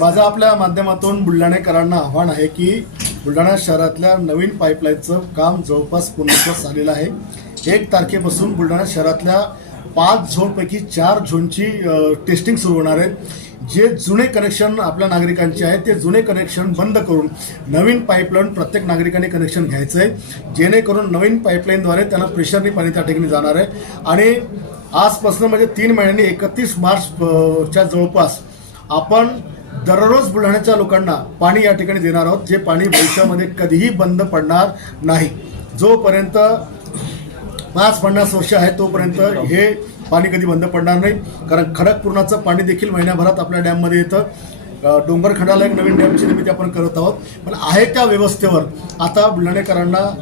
माझं आपल्या माध्यमातून बुलढाणेकरांना आव्हान आहे की बुलढाणा शहरातल्या नवीन पाईपलाईनचं काम जवळपास पूर्णत्वास झालेलं आहे. एक तारखेपासून बुलढाणा शहरातल्या पाच झोनपैकी चार झोनची टेस्टिंग सुरू होणार आहे. जे जुने कनेक्शन आपल्या नागरिकांचे आहे ते जुने कनेक्शन बंद करून नवीन पाईपलाईन प्रत्येक नागरिकाने कनेक्शन घ्यायचं आहे जेणेकरून नवीन पाईपलाईनद्वारे त्यांना प्रेशरनी पाणी त्या ठिकाणी जाणार आहे. आणि आजपासून म्हणजे तीन महिन्यांनी एकतीस मार्च जवळपास आपण दररोज बुलढाण्याच्या लोकांना पाणी या ठिकाणी देणार आहोत जे पाणी भविष्यामध्ये कधीही बंद पडणार नाही. जोपर्यंत पाच पन्नास वर्ष आहे तोपर्यंत हे पाणी कधी बंद पडणार नाही. कारण खडकपूर्णाचं पाणी देखील महिन्याभरात आपल्या डॅममध्ये येतं. अ, डोंगरखंडाला एक नवीन डॅमची निर्मिती आपण करत आहोत. पण आहे त्या व्यवस्थेवर आता बुलढाणेकरांना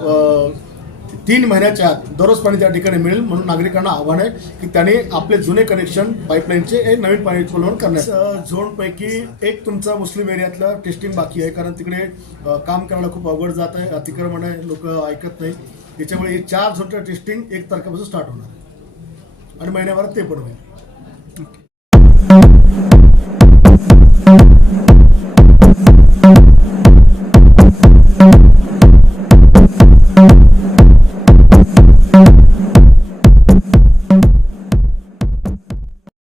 तीन महिन्याच्या आत दररोज पाणी त्या ठिकाणी मिळेल म्हणून नागरिकांना आव्हान आहे की त्यांनी आपले जुने कनेक्शन पाईपलाईनचे एक नवीन पाणी पुरवठा करण्यात झोनपैकी एक तुमचा मुस्लिम एरियातलं टेस्टिंग बाकी आहे कारण तिकडे काम करायला खूप अवघड जात आहे अतिक्रमण आहे लोक ऐकत नाही त्याच्यामुळे चार झोनचं टेस्टिंग एक तारखेपासून स्टार्ट होणार आणि महिन्याभरात ते पण होईल.